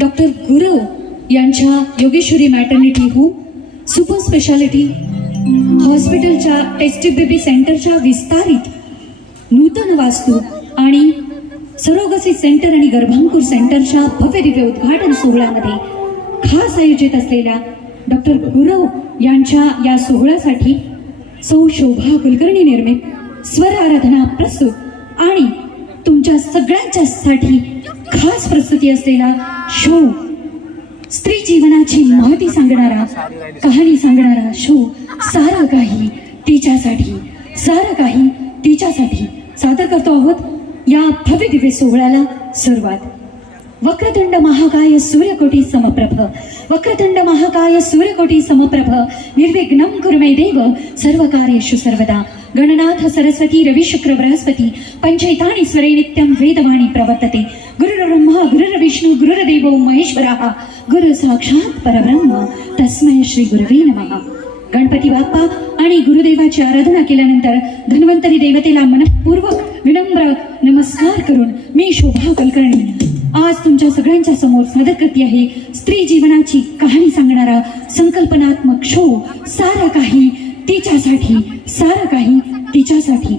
Doctor Gurav यांच्या Yogeshwari maternity home super speciality हॉस्पिटलच्या test tube baby सेंटरच्या विस्तारित नूतन वास्तू आणि सरोगसी सेंटर आणि गर्भांकुर सेंटरच्या भव्य दिव्य उद्घाटन सोहळ्यामध्ये खास आयोजित असलेल्या डॉक्टर गुरव यांच्या या सोहळ्यासाठी सौ शोभा कुलकर्णी निर्मित स्वर आराधना प्रस्तुत आणि तुमच्या सगळ्यांच्यासाठी खास प्रस्तुती असलेला शो. स्त्री जीवनाची महती सांगणारा कहाणी सांगणारा शो सारा काही तिच्यासाठी सारा काही तिच्यासाठी सादर करतो आहोत या भव्य दिव्य सोहळ्याला सुरुवात. वक्रतुंड महाकाय सूर्यकोटी समप्रभ वक्रतुंड महाकाय सूर्यकोटी समप्रभ निर्विघ्नं कुर्मे देव सर्व कार्येषु सर्वदा गणनाथ सरस्वती रविशुक्र बृहस्पती पंचैतानि स्वरे नित्यं वेदवाणी प्रवर्तते। गुरुर्ब्रह्मा गुरुर्विष्णु गुरुर्देवो महेश्वरः गुरु साक्षात परब्रह्म। तस्मै श्री गुरवे नमः। गणपती बाप्पा आणि गुरुदेवाची आराधना केल्यानंतर धन्वंतरी देवतेला मनपूर्वक विनम्र नमस्कार करून मी शोभा कुलकर्णी. आज तुमच्या सगळ्यांच्या समोर सादर करते आहे स्त्री जीवनाची कहाणी सांगणारा संकल्पनात्मक शो सारा काही तिच्यासाठी सारं काही तिच्यासाठी.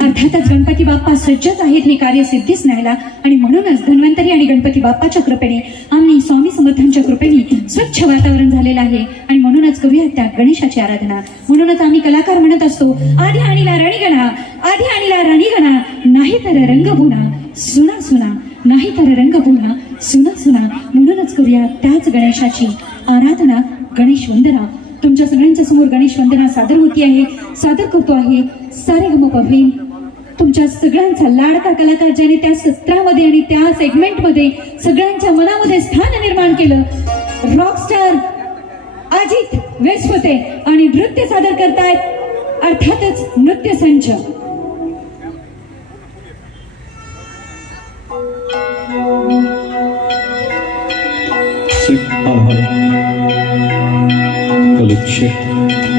अर्थातच गणपती बाप्पा सज्जच आहेत हे कार्य सिद्धीस न्यायला. आणि म्हणूनच धन्वंतरी आणि गणपती बाप्पाच्या कृपेने आम्ही स्वामी समर्थांच्या कृपेने स्वच्छ वातावरण झालेलं आहे. आणि म्हणूनच करूया त्या गणेशाची आराधना. म्हणूनच आम्ही कलाकार म्हणत असतो आधी आणीला राणीगणा आधी आणीला राणीगणा नाही तर रंगभुना सुना सुना नाही तर रंगभुना सुना सुना. म्हणूनच करूया त्याच गणेशाची आराधना गणेश वंदना तुमच्या सगळ्यांच्या समोर गणेश वंदना सादर होती आहे सादर करतो आहे. सारे गम तुमच्या सगळ्यांचा लाडका कलाकार ज्याने त्या सत्रामध्ये आणि त्या सेगमेंटमध्ये सगळ्यांच्या मनामध्ये स्थान निर्माण केलं. रॉकस्टार अजित वेसपते आणि नृत्य सादर करतायत अर्थातच नृत्य संच. सिद्ध 失去。